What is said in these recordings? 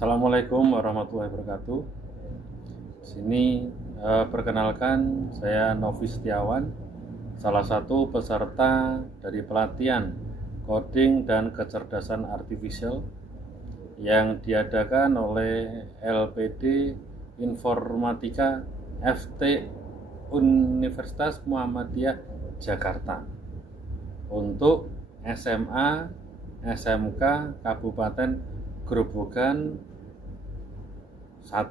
Assalamualaikum warahmatullahi wabarakatuh. Sini perkenalkan, saya Novi Setiawan, salah satu peserta dari pelatihan coding dan kecerdasan artifisial yang diadakan oleh LPD Informatika FT Universitas Muhammadiyah Jakarta untuk SMA, SMK Kabupaten Grobogan 1.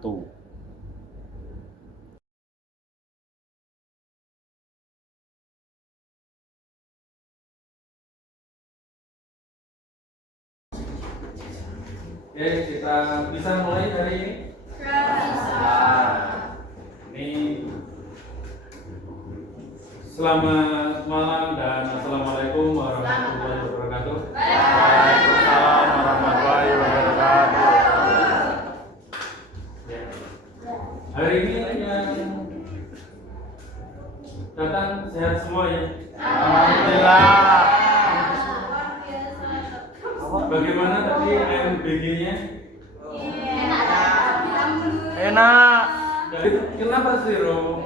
Oke, kita bisa mulai dari ini? Ini selamat malam dan assalamualaikum warahmatullahi wabarakatuh. Waalaikumsalam warahmatullahi wabarakatuh. Ya. Hari ini yang datang sehat semua ya. Alhamdulillah. Bagaimana tadi MBG-nya? Enak. Dari kenapa Siro?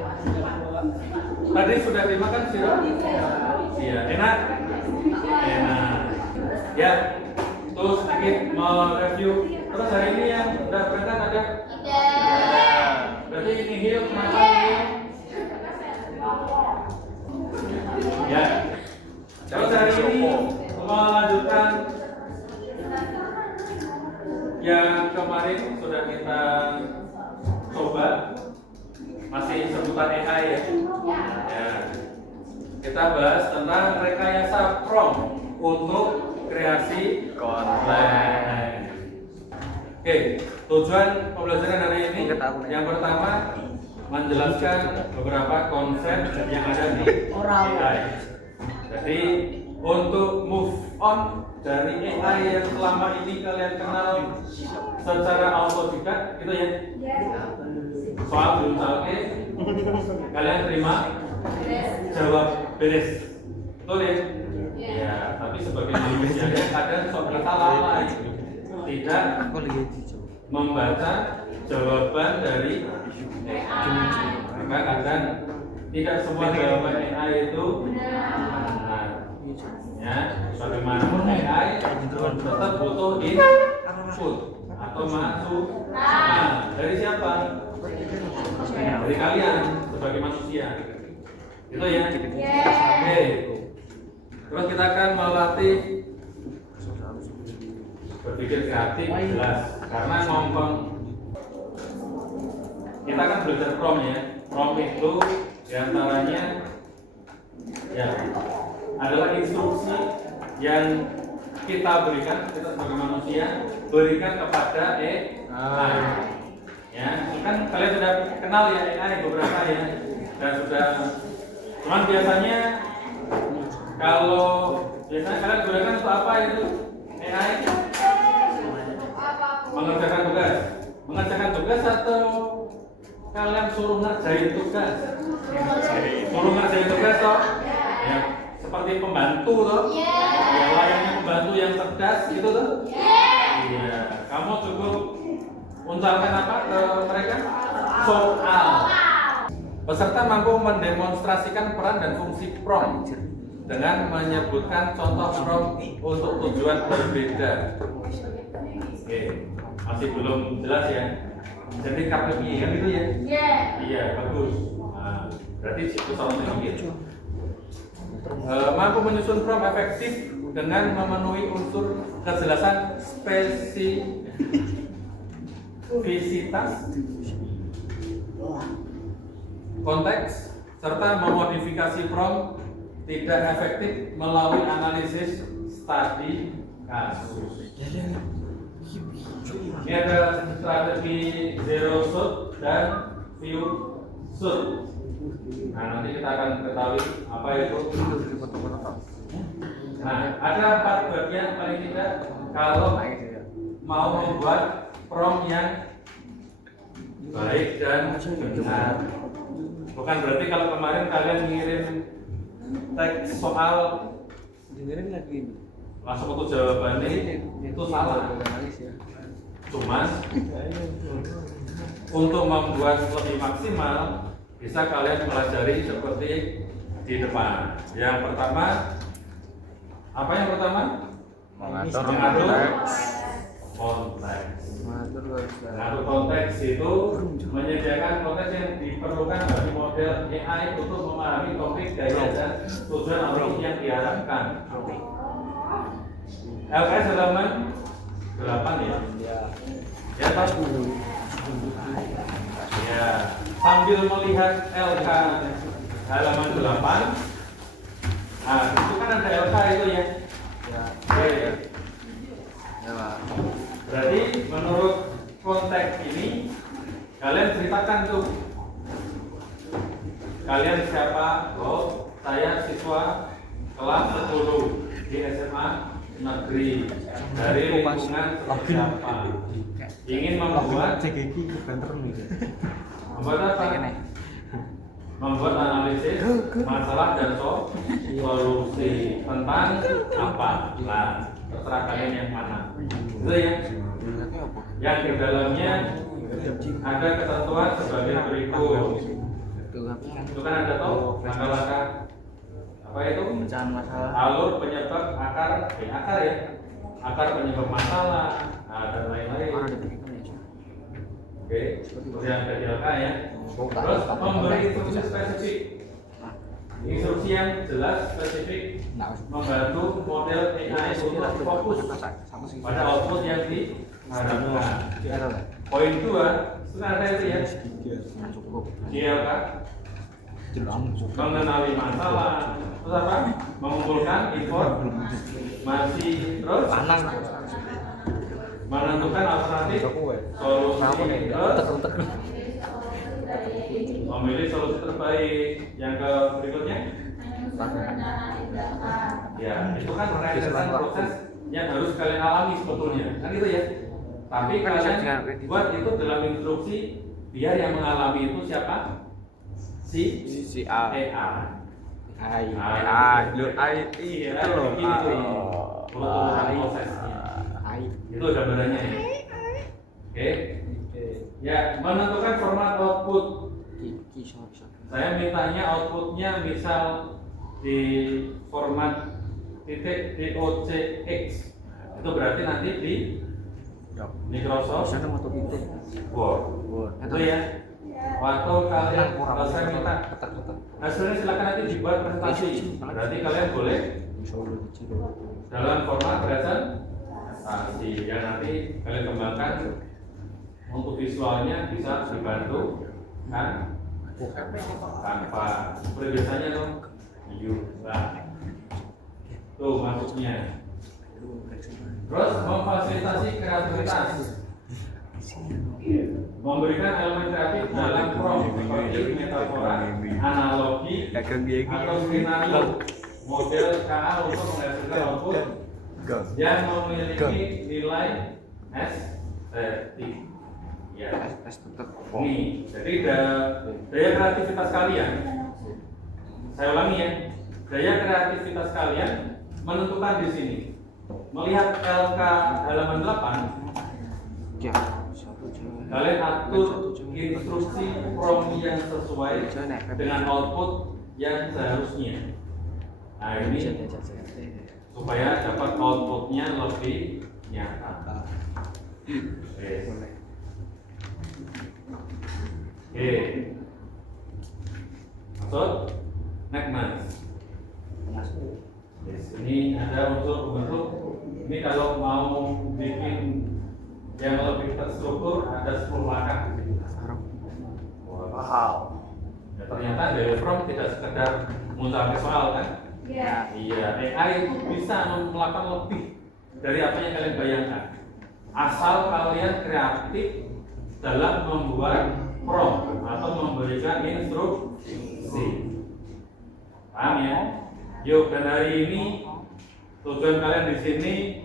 Tadi sudah dimakan Siro? Iya, enak. Enak. Ya, terus sedikit mau review. Terus hari ini yang udah berangkat ada? Berarti ini Hil, kenapa Hil? Ya. Terus hari ini melanjutkan yang kemarin sudah kita coba, masih seputar AI ya. Ya. Kita bahas tentang rekayasa prompt untuk kreasi konten. Oke, tujuan pembelajaran hari ini yang pertama menjelaskan beberapa konsep yang ada di AI. Jadi untuk move on dari AI yang selama ini kalian kenal secara autodidak gitu ya. Soal belum oke, kalian terima, jawab beres, betul ya? Ya, tapi sebagai manusia kadang sok kita lalai, tidak membaca jawaban dari AI. Maka kadang tidak semua jawaban AI itu benar. Ya, bagaimanapun AI tetap butuh input atau masuk. Nah, dari siapa? Dari kalian sebagai manusia. Itu ya. Oke. Terus kita akan melatih berpikir kreatif, jelas. Karena ngomong kita akan belajar prompt ya. Prompt itu diantaranya ya adalah instruksi yang kita berikan, kita sebagai manusia berikan kepada AI. Ya, kan kalian sudah kenal ya AI beberapa ya, dan sudah. Cuman biasanya kalau biasanya kalian gunakan untuk apa itu AI? Mengerjakan tugas atau kalian suruh ngerjain tugas? Suruh ngerjain tugas toh? Ya, seperti pembantu toh? Ya, layaknya pembantu yang cerdas gitu toh? Iya, kamu cukup uncapkan apa ke mereka? Soal. Peserta mampu mendemonstrasikan peran dan fungsi prompt dengan menyebutkan contoh prompt untuk tujuan berbeda. Oke, masih belum jelas ya. Jadi KPI kan gitu ya? Iya, bagus. Nah, berarti itu soalnya gitu. Mampu menyusun prompt efektif dengan memenuhi unsur kejelasan spesifisitas, konteks, serta memodifikasi prompt tidak efektif melalui analisis studi kasus. Ini ada strategi zero shoot dan view shoot. Nah, nanti kita akan ketahui apa itu. Nah, ada 4 bagian paling tidak kalau mau membuat prompt yang baik dan benar. Bukan berarti kalau kemarin kalian ngirim teks soal dengerin lagi ini. langsung untuk jawabannya itu salah. Cuman untuk membuat lebih maksimal bisa kalian pelajari seperti di depan. Yang pertama, apa yang pertama? Mengatur Mengatur konteks. konteks. Mengatur konteks itu menyediakan konteks yang diperlukan bagi model AI untuk memahami topik, gaya, dan tujuan aplikasi yang diharapkan. LKS halaman 8 ya? Ya, tahu. Ya, sambil melihat LK halaman 8, nah itu kan ada LK itu ya. Oke. Berarti menurut konteks ini kalian ceritakan tuh. Kalian siapa? Oh, saya siswa kelas 10 di SMA negeri dari lingkungan seperti apa. Ingin membuat apa? Membuat analisis masalah dan solusi tentang apa. Nah, terserah kalian yang mana. Itu ya. Yang di dalamnya ada ketentuan sebagai berikut. Itu kan ada tuh langkah-langkah apa itu? Pemecahan masalah. Alur penyebab akar ya. Akar penyebab masalah, dan lain-lain. Oke, seperti yang ada di LK ya. Terus memberi instruksi spesifik. Instruksi yang jelas spesifik membantu model AI untuk fokus pada output yang diharapkan. Poin 2, itu ada itu ya. Di LK mengenali masalah, terus apa? Mengumpulkan informasi, terus menentukan alternatif solusi, terus memilih solusi terbaik. Yang ke berikutnya, ya itu kan realisasi proses yang harus kalian alami sebetulnya, kan itu ya. Tapi kalian buat itu dalam instruksi biar yang mengalami itu siapa? Si A. AI. Itu loh. Prosesnya. Itu gambarannya ya. Oke. Ya, menentukan format output. Saya mintanya outputnya misal di format .docx. Itu berarti nanti di Microsoft Word. Itu ya. Waktu kalian kalau saya minta hasilnya silakan nanti dibuat presentasi. Berarti kalian boleh dalam format presentasi yang nanti kalian kembangkan untuk visualnya bisa dibantu kan tanpa seperti biasanya tuh tuh masuknya. Terus memfasilitasi kreativitas, memberikan elemen kreatif dalam prompt seperti metafora, analogi, atau skenario model KA untuk menghasilkan output yang memiliki nilai estetik. Ya, ini jadi daya kreativitas kalian. Saya ulangi ya, daya kreativitas kalian menentukan di sini. Melihat LK halaman 8, kalian atur instruksi prompt yang sesuai dengan output yang seharusnya. Nah ini supaya dapat outputnya lebih nyata. Oke. Maksud? Next mas. Ini ada unsur pembentuk. Ini kalau mau bikin yang lebih terstruktur ada 10 langkah. Wow. Ya, ternyata dari prompt tidak sekedar muncul soal kan? Iya. AI itu bisa melakukan lebih dari apa yang kalian bayangkan. Asal kalian kreatif dalam membuat prompt atau memberikan instruksi. Paham ya? Yuk, dan hari ini tujuan kalian di sini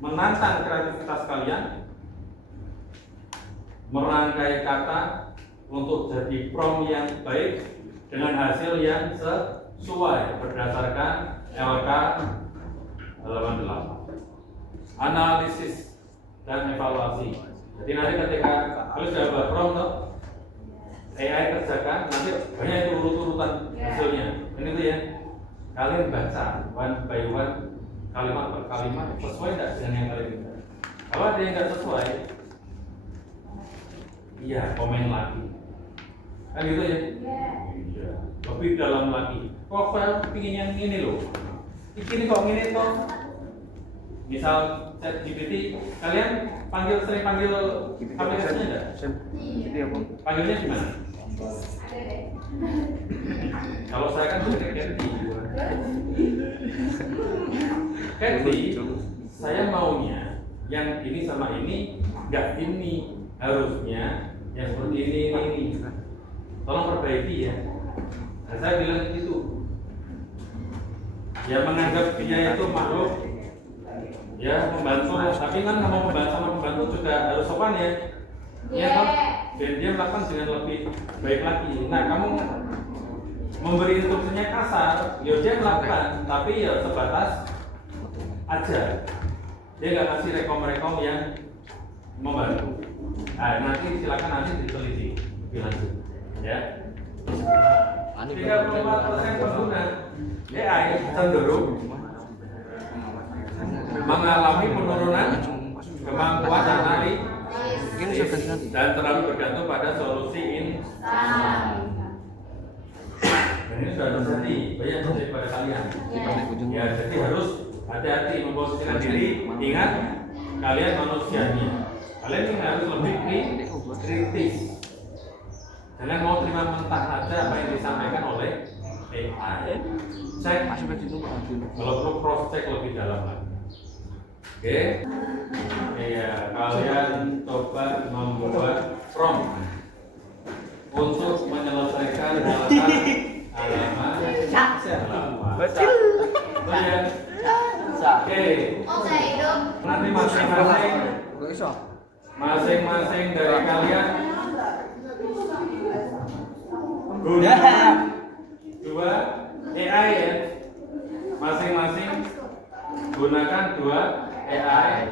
menantang kreativitas kalian, merangkai kata untuk jadi prompt yang baik dengan hasil yang sesuai berdasarkan LK halaman 8. Analisis dan evaluasi. Jadi nanti ketika kalian sudah buat prompt tuh, AI kerjakan, nanti banyak itu urut-urutan hasilnya. Ini tuh ya, kalian baca one by one, kalimat per kalimat sesuai nggak dengan yang kalian minta. Kalau ada yang nggak sesuai, iya komen lagi. Kan gitu ya? Iya. Lebih dalam lagi. Kok saya pingin yang ini loh? Ini kok ini kok? Misal ChatGPT, kalian sering panggil aplikasinya enggak? Panggilnya gimana? Kalau saya kan sudah Candy, saya maunya yang ini sama ini nggak ini, harusnya yang seperti ini. Tolong perbaiki ya. Nah, saya bilang gitu. Ya menganggap dia itu makhluk ya membantu, tapi kan mau membantu sama pembantu juga harus sopan ya. Ya kan? Dan dia melakukan dengan lebih baik lagi. Nah kamu memberi instruksinya kasar, ya dia melakukan, tapi ya sebatas aja. Dia nggak kasih rekom yang membantu. Nah nanti silakan nanti diteliti lebih lanjut, ya. 34% pengguna AI cenderung mengalami penurunan kemampuan analisis dan terlalu bergantung pada solusi instan. Dan ini sudah terjadi banyak terjadi pada kalian. Ya, jadi harus hati-hati memposisikan diri. Ingat, kalian manusianya. Kalian ini harus lebih kritis. Jangan mau terima mentah aja apa yang disampaikan oleh AI. Cek, kalau perlu cross check lebih dalam lagi. Oke, ya kalian coba membuat prompt untuk menyelesaikan halaman. Betul. Ya. Oke. Nanti masing-masing dari kalian guna dua AI ya. Masing-masing gunakan dua AI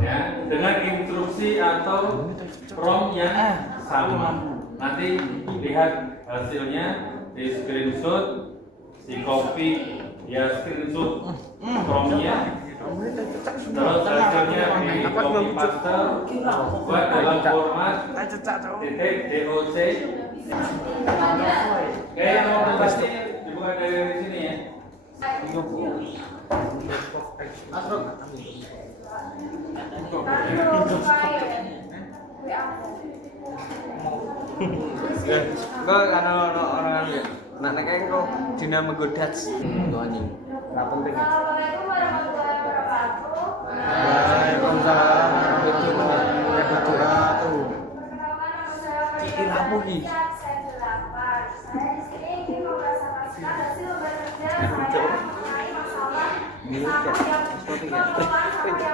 ya dengan instruksi atau prompt yang sama. Nanti lihat hasilnya di screenshot, di copy ya screenshot promptnya, terus hasilnya di copy paste buat dalam format .doc. Oke, yang mau presentasi dibuka dari sini ya. Enggak kan orang ya. Nak kayak kok dina menggodat. Anjing. Enggak penting. Assalamualaikum warahmatullahi wabarakatuh. Waalaikumsalam warahmatullahi wabarakatuh. Cikin apa ki? Saya di sini ingin mempresentasikan hasil lembar kerja saya mengenai masalah sampah yang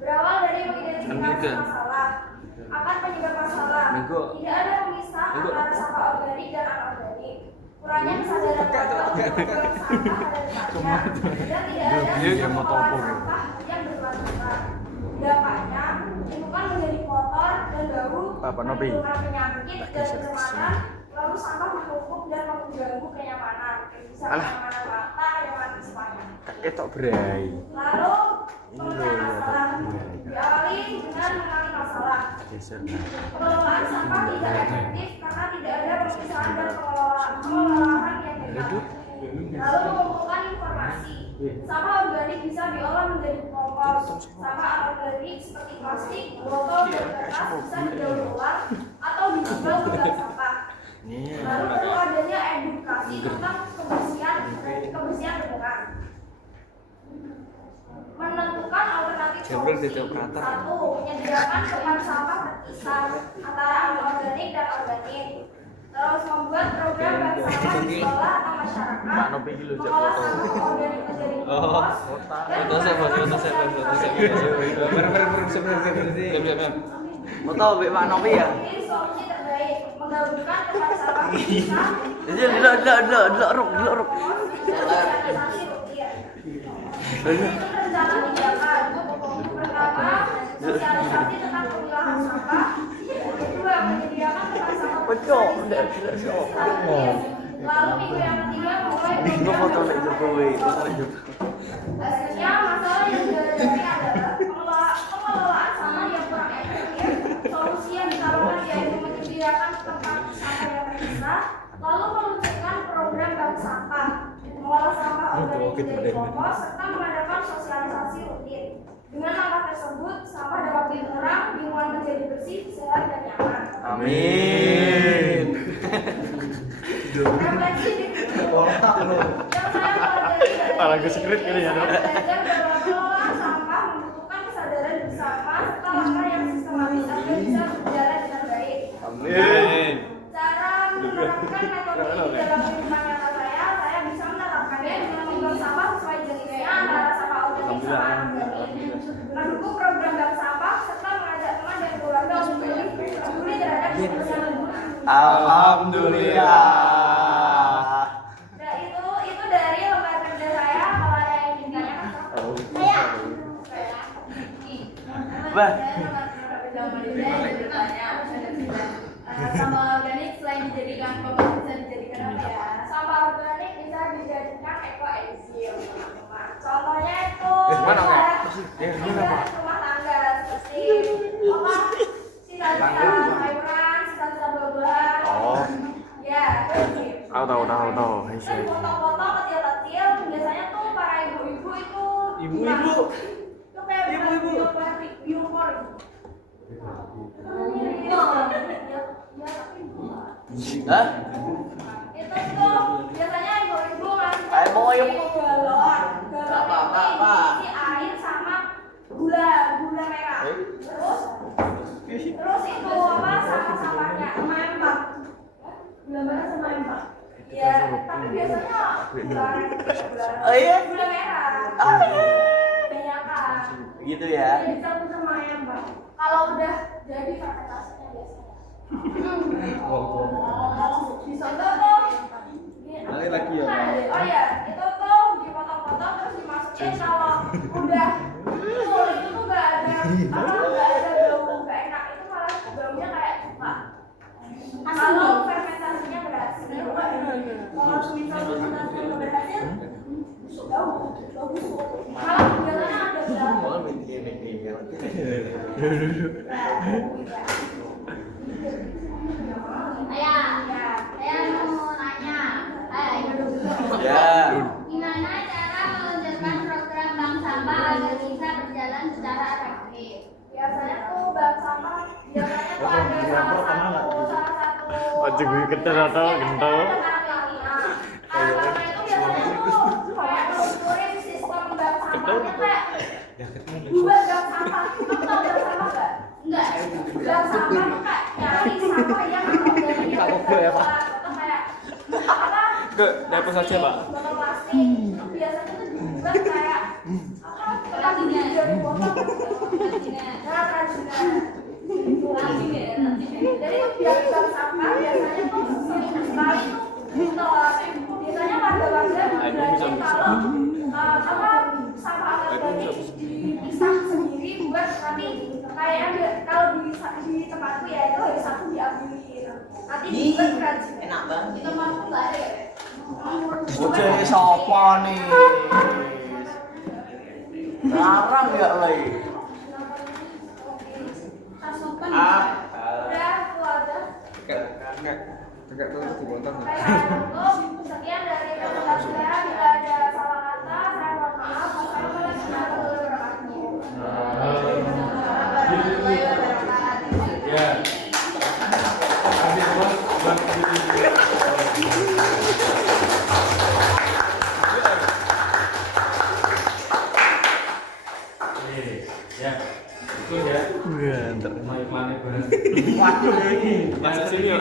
berawal dari mengidentifikasi masalah. Akan penyebab masalah. Tidak ada pemisah antara sampah organik dan anorganik. Kurangnya kesadaran warga untuk membuang sampah pada tempatnya dan tidak ada sampah yang berkelanjutan. Dampaknya, lingkungan menjadi kotor dan bau, menimbulkan penyakit dan pencemaran, lalu sampah menumpuk dan mengganggu kenyamanan, bisa kenyamanan mata yang mati sepanjang. Ketok berai. Lalu pengelolaan masalah diawali dengan mengenali masalah. Pengelolaan sampah tidak efektif karena tidak ada pemisahan dan pengelolaan yang benar. Lalu mengumpulkan informasi. Sampah organik bisa diolah menjadi kompos. Sampah anorganik seperti plastik, botol, dan kertas bisa didaur ulang atau dijual ke bank sampah. Lalu perlu adanya edukasi tentang kebersihan lingkungan. Menentukan alternatif solusi. 1. Menyediakan tempat sampah terpisah antara anorganik dan organik. Terus membuat program bank sampah di sekolah atau masyarakat. Mengolah sampah organik menjadi kompos. Mau tahu Mbak Pak Novi ya? Ini solusi terbaik. Menggabungkan tempat sampah terpisah. Delok. Sosialisasi rutin. Itu rencana tindakan. Pertama, sosialisasi tentang pemilahan sampah. Kedua, menyediakan tempat sampah bersih. Lalu minggu yang ketiga mulai hasilnya masalah yang dihadapi adalah pengelolaan sampah yang kurang efektif. Solusi yang ditawarkan yaitu menyediakan tempat sampah yang terpisah, lalu meluncurkan program bank sampah, mengolah sampah organik menjadi kompos, serta mengadakan sosialisasi rutin. Dengan langkah tersebut, sampah dapat berkurang, lingkungan menjadi bersih, sehat, dan nyaman. Amin. Refleksi di yang saya pelajari dari skrip ini ya, Dok. belajar bahwa pengelolaan sampah membutuhkan kesadaran bersama serta langkah yang sistematis agar bisa berjalan dengan baik. Amin. Cara menerapkan metode ini dalam kehidupan nyata saya bisa menerapkannya dengan membuang sampah sesuai jenisnya antara sampah organik sama anorganik, mendukung program bank sampah serta mengajak teman dan keluarga untuk peduli terhadap kebersihan lingkungan. Alhamdulillah. Nah, itu dari lembar kerja saya. Kalau ada yang ingin ditanyakan, saya. Bah. Sampah organik selain dijadikan kompos bisa dijadikan apa ya? Sampah organik bisa dijadikan ekoenzim. Contohnya itu Mana, Kak? rumah tangga seperti apa? Sisa-sisa sayuran, sisa-sisa buah-buahan. Oh. Ya, gitu. Tahu. Terus potong-potong kecil-kecil, biasanya tuh para ibu-ibu itu itu kayak biopor Hah? itu tuh biasanya ibu-ibu ngasih Ayo, mau yuk. galon Apa? isi air sama gula merah. Terus itu apa sampah-sampahnya empat gula merah sama empat. Ya, tapi biasanya Oh iya? gula merah. Banyakan. Gitu ya. Jadi dicampur sama ayam, Bang. Kalau udah jadi fermentasinya biasanya. Disontoh tuh. Lagi ya, Bang. Oh iya, itu tuh dipotong-potong terus dimasukin kalau udah full itu tuh nggak ada bau nggak enak, itu malah baunya kayak cuka. Kalau fermentasinya berhasil, kalau misalnya fermentasinya berhasil, bagus. Kalau biasanya ada berapa? Saya mau nanya. Ya. Gimana cara meluncurkan program bank sampah agar bisa berjalan secara efektif? Biasanya tuh bank sampah ada salah satu. Ojo gue ketel atau gentol. Karena itu biasanya tuh kayak meluncurin sistem bank sampahnya kayak buat bank sampah. Kamu tahu bank sampah nggak? Enggak. Bank sampah tuh kayak nyari sampah yang organik. Atau kayak apa? Ke dapur saja, Pak. Botol plastik biasanya tuh dibuat kayak apa? Kerajinan dari botol. Kerajinan. Jadi biar bank sampah biasanya tuh sering sekali tuh biasanya warga-warga bilangnya kalau apa sampah organik dipisah sendiri buat nanti kayak kalau di tempatku ya itu hari Sabtu diambilin nanti dibuat kerajinan. Enak banget. Di tempatku nggak ada ya. Oke, siapa nih? Larang ya, Lei. Udah keluarga. Enggak tuh dipotong. Sekian dari rekomendasi saya. Bila ada salah kata, saya mohon maaf. Wassalamualaikum warahmatullahi wabarakatuh. Ya. Ya, itu ya. Iklannya berhenti. Waduh, ini. Masuk sini ya.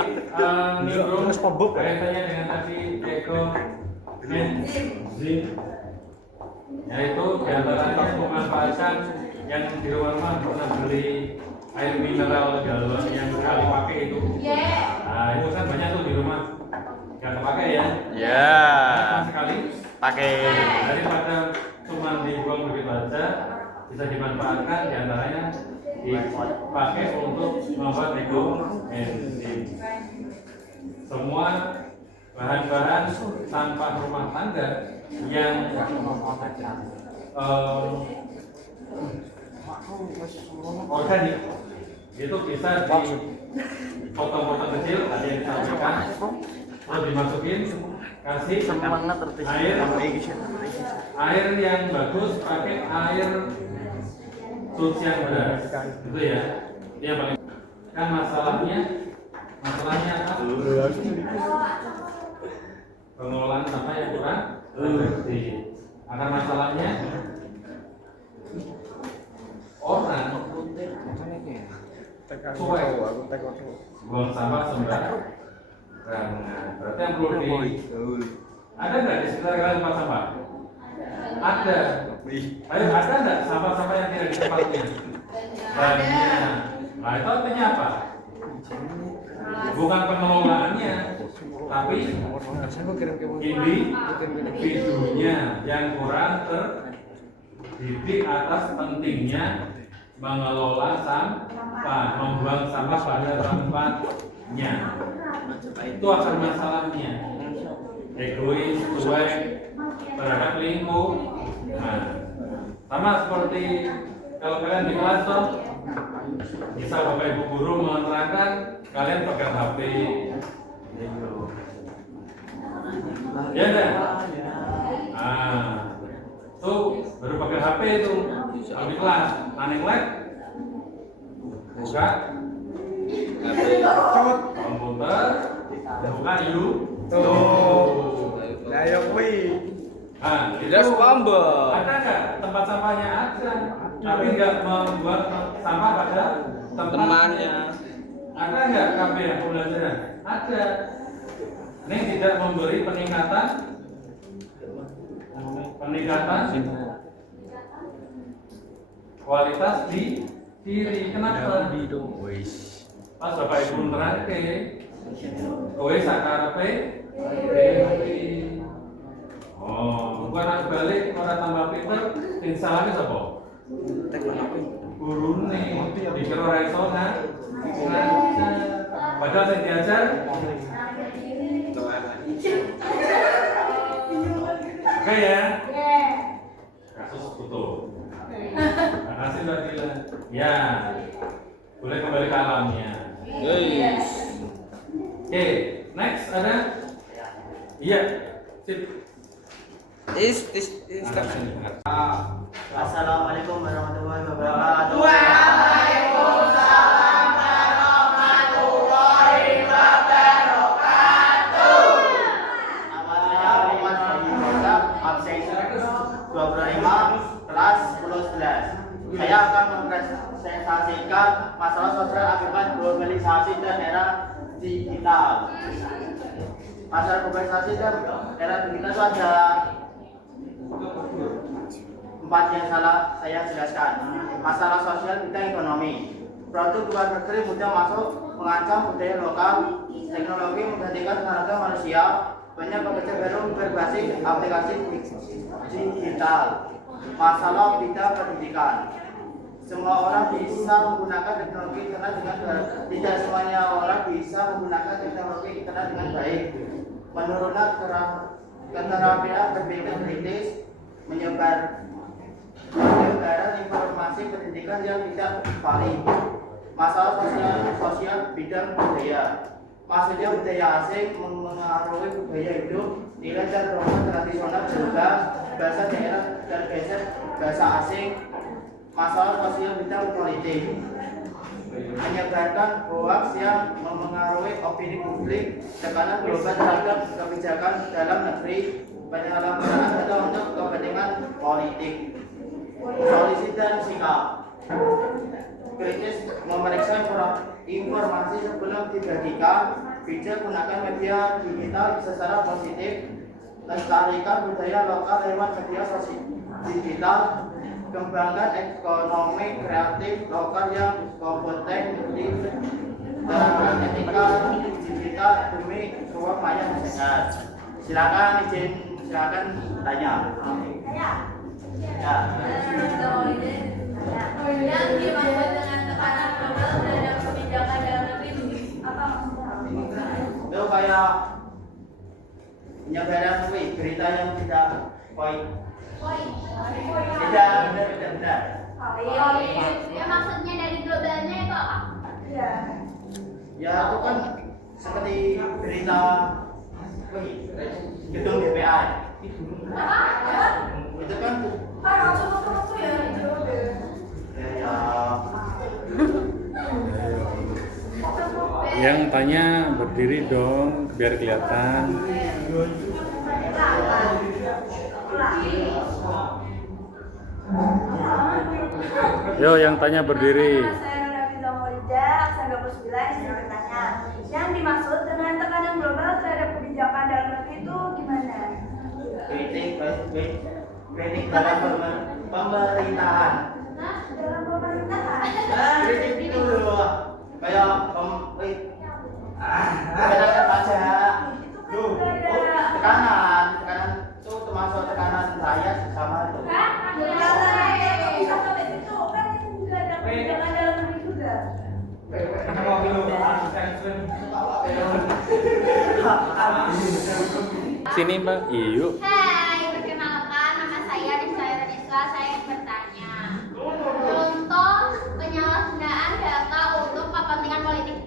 Nimbrung kaitannya dengan tadi Eko enzim, yaitu diantaranya memanfaatkan yang di rumah pernah beli air mineral galon yang sekali pakai itu. Nah itu kan banyak tuh di rumah yang pakai ya. Ya. Sekali Pakai. daripada saja bisa dimanfaatkan, diantaranya dipakai untuk membuat ego enzim. Semua bahan-bahan sampah rumah tangga yang organik itu bisa dipotong-potong kecil, ada yang disampaikan, terus dimasukin, kasih air yang bagus, pakai air cucian beras, gitu ya. Itu yang paling kan masalahnya apa? Pengelolaan sampah yang kurang bersih. Akar masalahnya orang cuek buang sampah sembarangan. Berarti yang perlu ada nggak di sekitar kalian tempat sampah? Ada. Ayo, ada nggak sampah-sampah yang tidak di tempatnya? Banyak. Nah, itu artinya apa? Bukan pengelolaannya, tapi individunya yang kurang terdidik atas pentingnya mengelola sampah, membuang sampah pada tempatnya. Itu akar masalahnya. Egois, cuek terhadap lingkungan. Nah, sama seperti kalau kalian di kelas toh, bisa Bapak Ibu guru menerangkan, kalian pegang HP. Ya enggak? Tuh baru pakai HP itu kalau di kelas, running lab, buka komputer, buka YouTube. Tidak spambel. Ada nggak tempat sampahnya ada, tapi nggak membuat sampah pada Temannya. Ada nggak KB yang pembelajaran? Ada. Ini tidak memberi peningkatan kualitas di diri. Kenapa? Pas Bapak Ibu nerangke, kowe sakarepe bukan aku balik ora tambah pinter, sing salahnya sapa? Gurune, dikira ora iso padahal sing diajar oke ya? Kasus utuh. Terima kasih Mbak Dila. Ya, boleh kembali ke alamnya. Oke, next ada? Iya, sip. Assalamualaikum warahmatullahi wabarakatuh. Waalaikumsalam warahmatullahi wabarakatuh. Nama saya Muhammad Fahmi Mirza, absen 25, kelas 10-11. Saya akan mempresentasikan masalah sosial akibat globalisasi dan era digital. Masalah globalisasi dan era digital itu ada 4 yang salah saya jelaskan. Masalah sosial bidang ekonomi. Produk luar negeri mudah masuk, mengancam budaya lokal. Teknologi menggantikan tenaga manusia. Banyak pekerja baru berbasis aplikasi digital. Masalah bidang pendidikan. Semua orang bisa menggunakan teknologi internet dengan baik. Tidak semuanya orang bisa menggunakan teknologi internet dengan baik. Menurunnya keterampilan berpikir kritis, menyebaran informasi pendidikan yang tidak valid. Masalah sosial bidang budaya. Maksudnya budaya asing mengaruhi budaya hidup, nilai dan norma tradisional berubah, bahasa daerah tergeser bahasa asing. Masalah sosial bidang politik. Menyebarkan hoaks yang memengaruhi opini publik, tekanan global terhadap kebijakan dalam negeri, penyalahgunaan data untuk kepentingan politik. Solusi dan sikap. Kritis memeriksa informasi sebelum dibagikan, bijak gunakan media digital secara positif, lestarikan budaya lokal lewat media sosial digital, kembangkan ekonomi kreatif lokal yang kompeten, terapkan etika digital demi ruang maya sehat. Silakan tanya. Ya. berita yang tidak poin. Tidak benar. Ya maksudnya dari globalnya itu apa? Ya itu kan seperti berita gedung DPR. Itu kan ya. Yang tanya berdiri dong biar kelihatan. Yo, yang tanya berdiri. Saya Nona Bintang Molida, Aksan 29, saya bertanya. Yang dimaksud dengan tekanan global terhadap kebijakan dalam negeri itu gimana? Kritik dalam pemerintahan. Dalam pemerintahan. Kritik itu loh. Kayak tekanan pajak. Tekanan itu termasuk tekanan saya sama itu. Sini Mbak, yuk. Hai, perkenalkan nama saya Rizka Ranisla, saya ingin bertanya. Contoh penyalahgunaan data untuk kepentingan politik.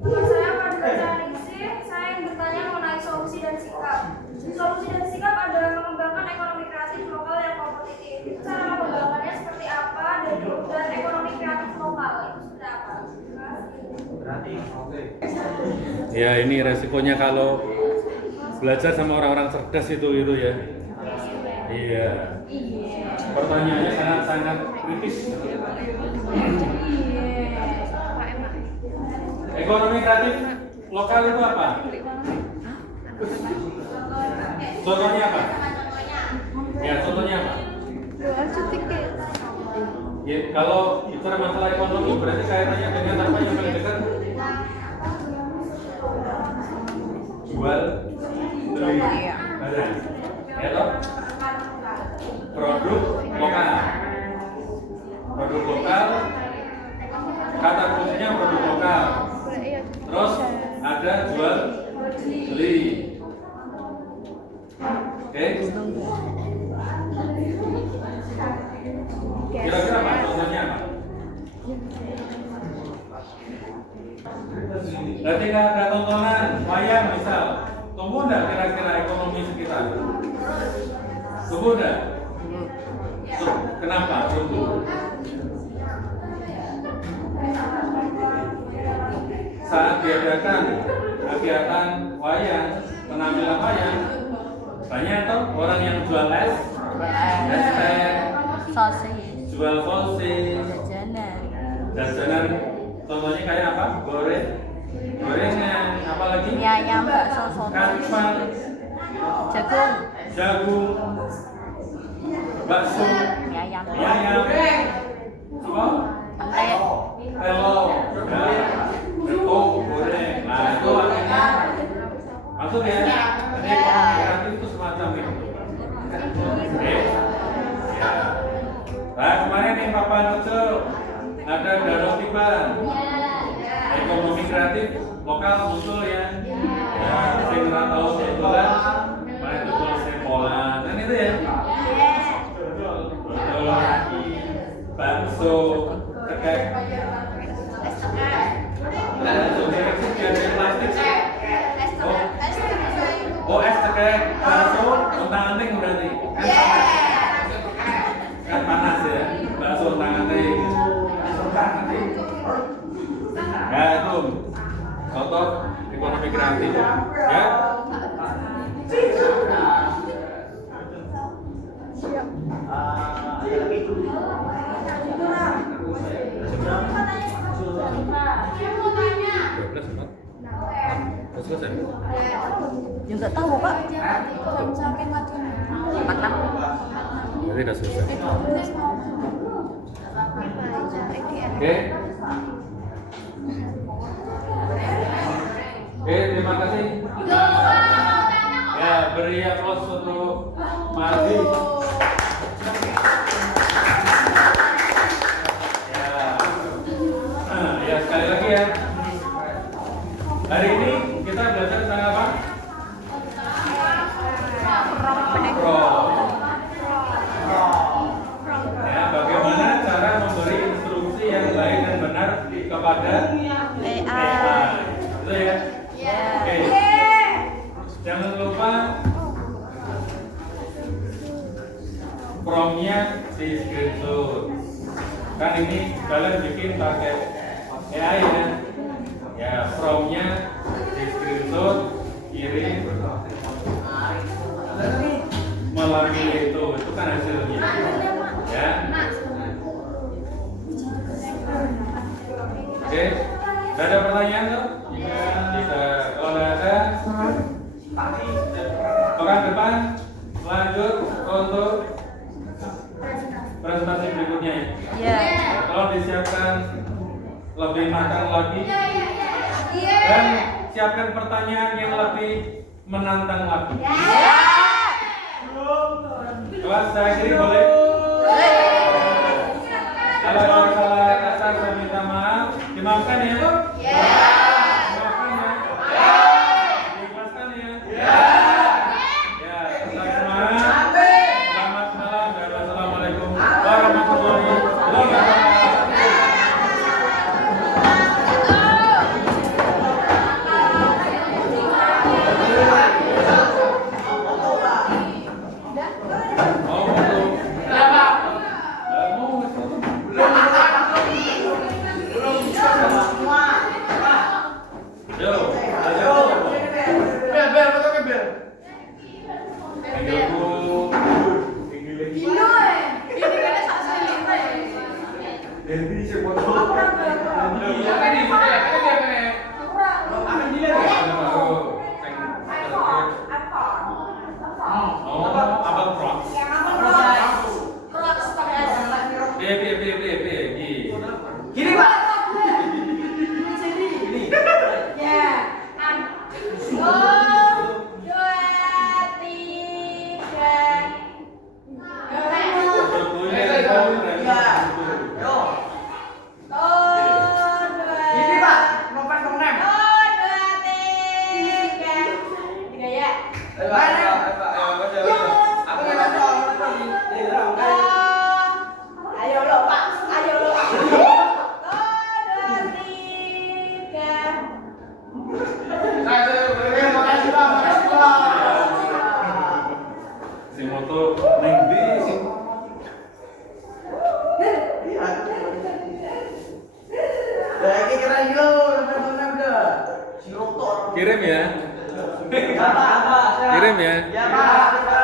Saya Fadila Ningsih, saya ingin bertanya mengenai solusi dan sikap. Solusi dan sikap adalah mengembangkan ekonomi kreatif lokal yang kompetitif. Cara mengembangkannya seperti apa dan ekonomi kreatif lokal itu seperti apa? Ya, ini resikonya kalau belajar sama orang-orang cerdas itu ya. Iya. Pertanyaannya sangat kritis. Ekonomi kreatif lokal itu apa? Contohnya apa? Ya, contohnya apa? Ya, kalau bicara masalah ekonomi berarti kaitannya dengan apa yang paling dekat? Jual, beli, barang. Ya toh? Produk lokal. Produk lokal. Kata kuncinya produk lokal. Terus ada jual beli. Oke? Kira-kira apa? Contohnya apa? Ketika ada tontonan wayang misal, tumbuh enggak kira-kira ekonomi sekitar? Tumbuh enggak? Kenapa tumbuh? Saat diadakan kegiatan wayang, penampilan wayang, banyak tuh orang yang jual es teh, sosis, jual sosis, jajanan, contohnya kayak apa? Gorengan, apalagi? mie ayam, bakso, soto, Kacang, jagung, bakso, mie ayam, apa? pete, Telur, ya, betul, goreng. Nah itu artinya maksud ya, jadi ekonomi kreatif itu semacam itu. Oke, ya. Nah kemarin nih Papa Nuco ada Danau Tiban. Ekonomi kreatif lokal muncul ya. Ya, saya nggak tahu sebulan, kemarin betul sekolah, kan itu ya. Betul. Bakso, tekek. Oh, es tekek, bakso, tentang-anting berarti. Kan panas ya, bakso tentang-anting. Ya itu contoh ekonomi kreatif. Ya. Ada lagi? ya nggak tahu Pak. 46. Berarti udah selesai. Oke. Oke, terima kasih. Ya, beri aplaus untuk Mardi. Ya, ya sekali lagi ya. Hari ini from-nya di screenshot. Kan ini kalian bikin pakai AI ya. Ya, from-nya di screenshot, kirim melalui itu kan hasilnya. Ya. Oke, udah ada pertanyaan tuh? Bisa, kalau nggak ada, pekan depan lanjut untuk presentasi berikutnya ya. Iya. Kalau disiapkan lebih matang lagi dan siapkan pertanyaan yang lebih menantang lagi. Kelas saya akhiri boleh? Kalau ada salah kata saya minta maaf, dimaafkan ya. Dimaafkan ya. Diikhlaskan ya. Ya, tetap semangat. Selamat malam dan wassalamualaikum warahmatullahi wabarakatuh. Mau foto? Mau foto? Yo, ayo. Gini Pak. Gini Pak. Nomor nomor. Ayo lo Pak, ayo lo. Si moto neng B sih. Kirim ya. Kirim ya. Ya Pak.